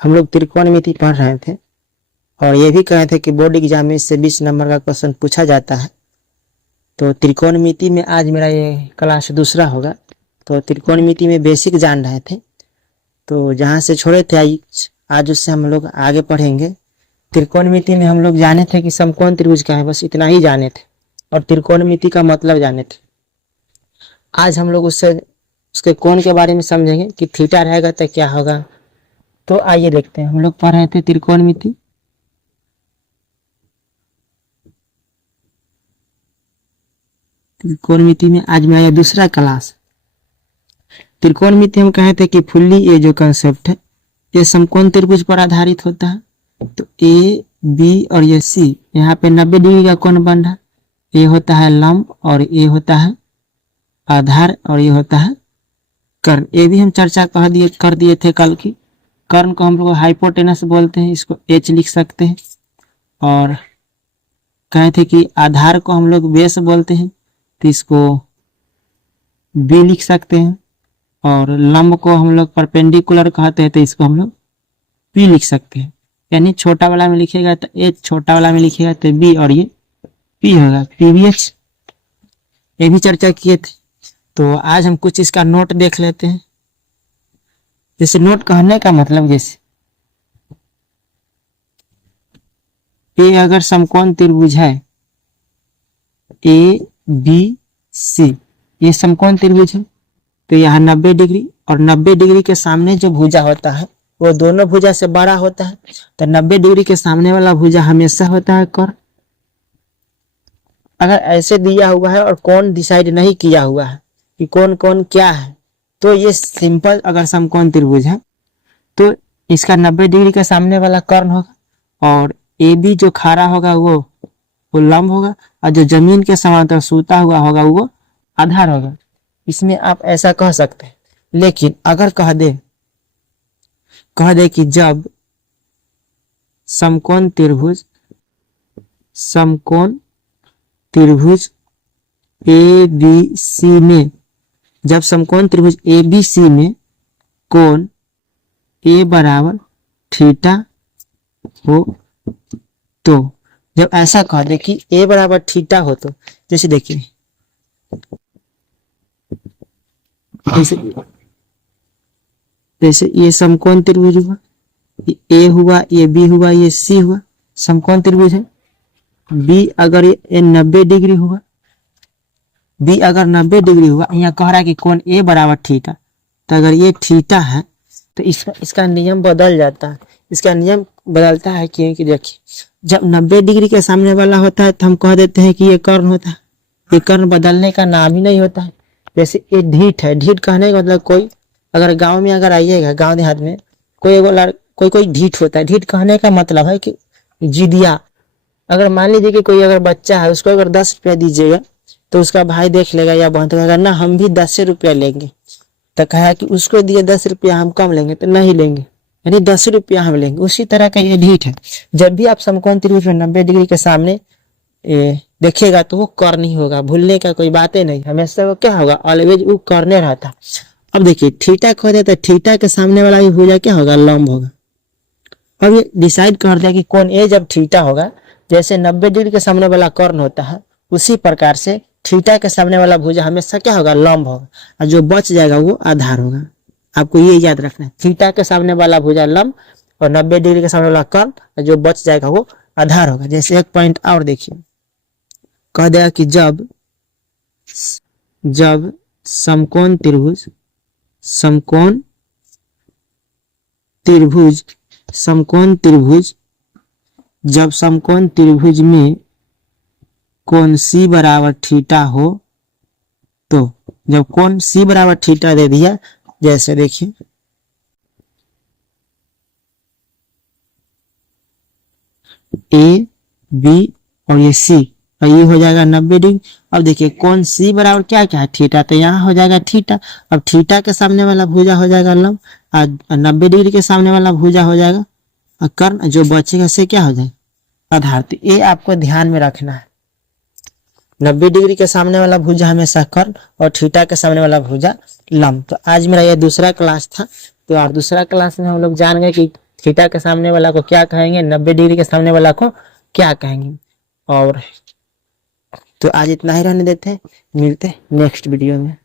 हम लोग त्रिकोणमिति पढ़ रहे थे और ये भी कहे थे कि बोर्ड एग्जाम में इससे 20 नंबर का क्वेश्चन पूछा जाता है। तो त्रिकोणमिति में आज मेरा ये क्लास दूसरा होगा। तो त्रिकोणमिति में बेसिक जान रहे थे, तो जहाँ से छोड़े थे आज उससे हम लोग आगे पढ़ेंगे। त्रिकोणमिति में हम लोग जाने थे कि समकोण त्रिभुज क्या है, बस इतना ही जाने थे और त्रिकोणमिति का मतलब जाने थे। आज हम लोग उसके कोण के बारे में समझेंगे कि थीटा रहेगा तो क्या होगा। तो आइए देखते हैं। हम लोग पढ़ रहे थे त्रिकोणमिति। त्रिकोणमिति में आज मेरा दूसरा क्लास। त्रिकोणमिति हम कहे थे कि फुल्ली ये जो कंसेप्ट है ये समकोण त्रिभुज पर आधारित होता है। तो ए बी और ये सी, यहाँ पे 90 डिग्री का कोण बन रहा है। ये होता है लंब और ये होता है आधार और ये होता है कर्ण। ये भी हम चर्चा कर दिए थे कल की। कर्ण को हम लोग हाइपोटेनस बोलते हैं, इसको एच लिख सकते हैं। और कहे थे कि आधार को हम लोग बेस बोलते हैं, तो इसको बी लिख सकते हैं। और लंब को हम लोग परपेंडिकुलर कहते हैं, तो इसको हम लोग पी लिख सकते हैं। यानी छोटा वाला में लिखेगा तो एच, छोटा वाला में लिखेगा तो बी और ये पी होगा, पीवीएच। ये भी चर्चा किए थे। तो आज हम कुछ इसका नोट देख लेते हैं। जैसे नोट कहने का मतलब, जैसे ए अगर समकोण त्रिभुज है ए बी सी, ये समकोण त्रिभुज है, तो यहाँ 90 डिग्री और 90 डिग्री के सामने जो भुजा होता है वो दोनों भुजा से बड़ा होता है। तो 90 डिग्री के सामने वाला भुजा हमेशा होता है कर्ण। अगर ऐसे दिया हुआ है और कोण डिसाइड नहीं किया हुआ है कि कौन कौन क्या है, तो ये सिंपल अगर समकोण त्रिभुज है तो इसका 90 डिग्री के सामने वाला कर्ण होगा और ए बी जो खड़ा होगा वो लंब होगा और जो जमीन के समांतर सूता हुआ होगा वो आधार होगा। इसमें आप ऐसा कह सकते हैं। लेकिन अगर कह दे कि जब समकोण त्रिभुज ए बी सी में, जब समकोण त्रिभुज ए बी सी में कोण ए बराबर थीटा हो, तो जब ऐसा कह दे कि ए बराबर थीटा हो, तो जैसे देखिए जैसे ये समकोण त्रिभुज हुआ, ये ए हुआ, ये बी हुआ, ये सी हुआ, समकोण त्रिभुज है। बी अगर ये 90 डिग्री हुआ, बी अगर 90 डिग्री हुआ, यहाँ कह रहा है कि कोण ए बराबर थीटा, तो अगर ये थीटा है तो इसका नियम बदल जाता है। इसका नियम बदलता है क्योंकि देखिए जब 90 डिग्री के सामने वाला होता है तो हम कह देते हैं कि ये कर्ण होता है। ये कर्ण बदलने का नाम ही नहीं होता है। जैसे ये ढीठ है, ढीठ कहने का मतलब कोई अगर गांव में अगर आइएगा, गांव देहात में कोई ढीठ होता है। ढीठ कहने का मतलब है कि जिदिया। अगर मान लीजिए कि कोई अगर बच्चा है, उसको अगर 10 रुपया दीजिएगा तो उसका भाई देख लेगा या बहन तो कहेगा ना हम भी 10 रुपया लेंगे। तो कहा कि उसको दिए 10 रुपया हम कम लेंगे, तो नहीं लेंगे, यानी 10 रुपया हम लेंगे। उसी तरह का ये ढीठ है। जब भी आप समकोण त्रिभुज में 90 डिग्री के सामने देखिएगा तो वो कर्ण ही होगा, भूलने का कोई बात ही नहीं। हमेशा वो क्या होगा, ऑलवेज वो कर्ण रहता। अब देखिए थीटा खो दे तो थीटा के सामने वाला भी भुजा क्या होगा, लंब होगा। अब ये डिसाइड कर दिया कि कोण ए जब थीटा होगा, जैसे 90 डिग्री के सामने वाला कर्ण होता है, उसी प्रकार से थीटा के सामने वाला भुजा हमेशा क्या होगा, लंब होगा, और जो बच जाएगा वो आधार होगा। आपको ये याद रखना है, थीटा के सामने वाला भुजा लंब और 90 डिग्री के सामने वाला कर्ण, और जो बच जाएगा वो आधार होगा। जैसे एक पॉइंट और देखिए, कह दिया कि जब समकोण त्रिभुज में कोण सी बराबर थीटा हो, तो जब कोण सी बराबर थीटा दे दिया, जैसे देखिए ए बी और ये सी, और ये हो जाएगा 90 डिग्री। अब देखिए कोण सी बराबर क्या क्या है, थीटा, तो यहाँ हो जाएगा थीटा। अब थीटा के सामने वाला भुजा हो जाएगा लंब, और 90 डिग्री के सामने वाला भुजा हो जाएगा कर्ण, जो बचेगा से क्या हो जाएगा, आधार। तो ये आपको ध्यान में रखना है। 90 डिग्री के सामने वाला भुजा हमेशा कर्ण और थीटा के सामने वाला भुजा लंब। तो आज मेरा ये दूसरा क्लास था। तो यार दूसरा क्लास में हम लोग जान गए कि थीटा के सामने वाला को क्या कहेंगे, 90 डिग्री के सामने वाला को क्या कहेंगे। और तो आज इतना ही रहने देते हैं, मिलते हैं नेक्स्ट वीडियो में।